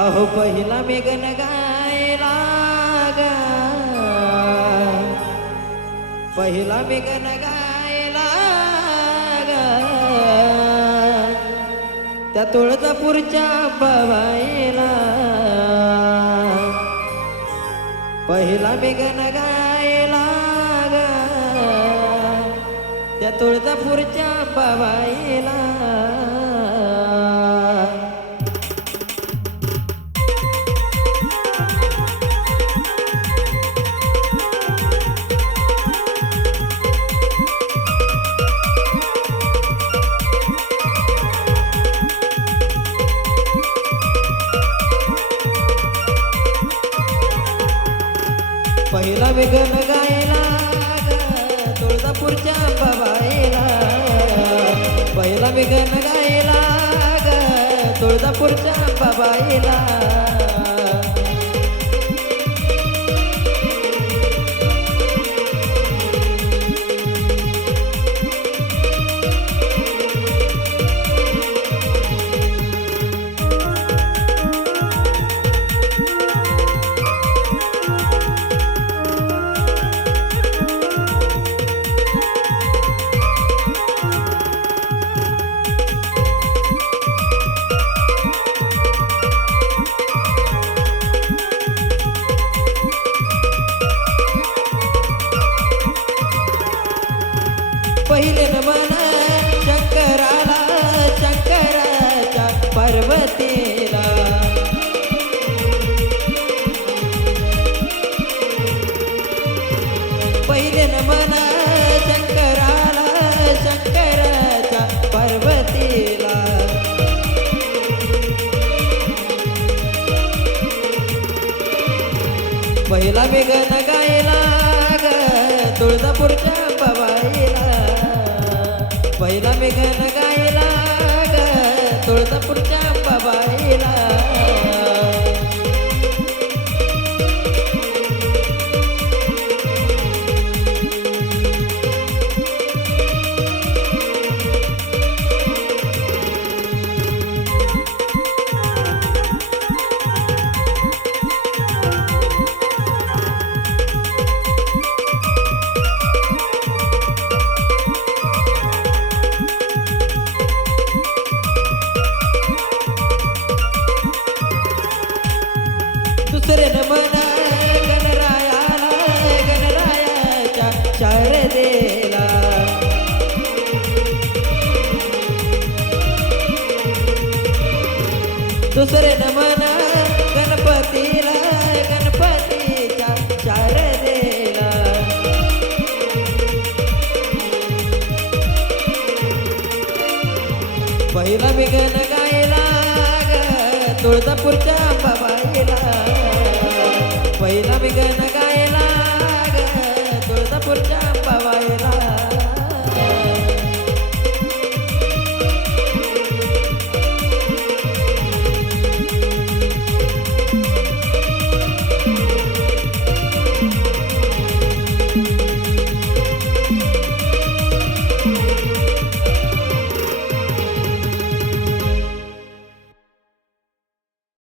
अहो पहिला मेघन गायला गा. पहिला मेघन गायला गा. त्या तुळजापूरच्या बवायला पहिला मेघन गाय तुळजापूरच्या बाबाईला. पहिला वेगन गाय तुळजापूरच्या बाबाईला पहिला वेगन गायला ग, तुळजापूरच्या बाबाईला पहिले नमन शंकराला शंकराच्या पर्वतीला. पहिले नमन शंकराला शंकराच्या पर्वतीला. पहिला मेघन गायला ग तुळजापूरच्या बाबाईला पहिला मेघन गायला ग तुळजापूरच्या बाबाईला. शारदेला. दुसरे नमन गणपतीला गणपतीच्या शारदेला. पहिला मी गण गायला तुळजापूरच्या बाबाईला. पहिला मी गण thank you.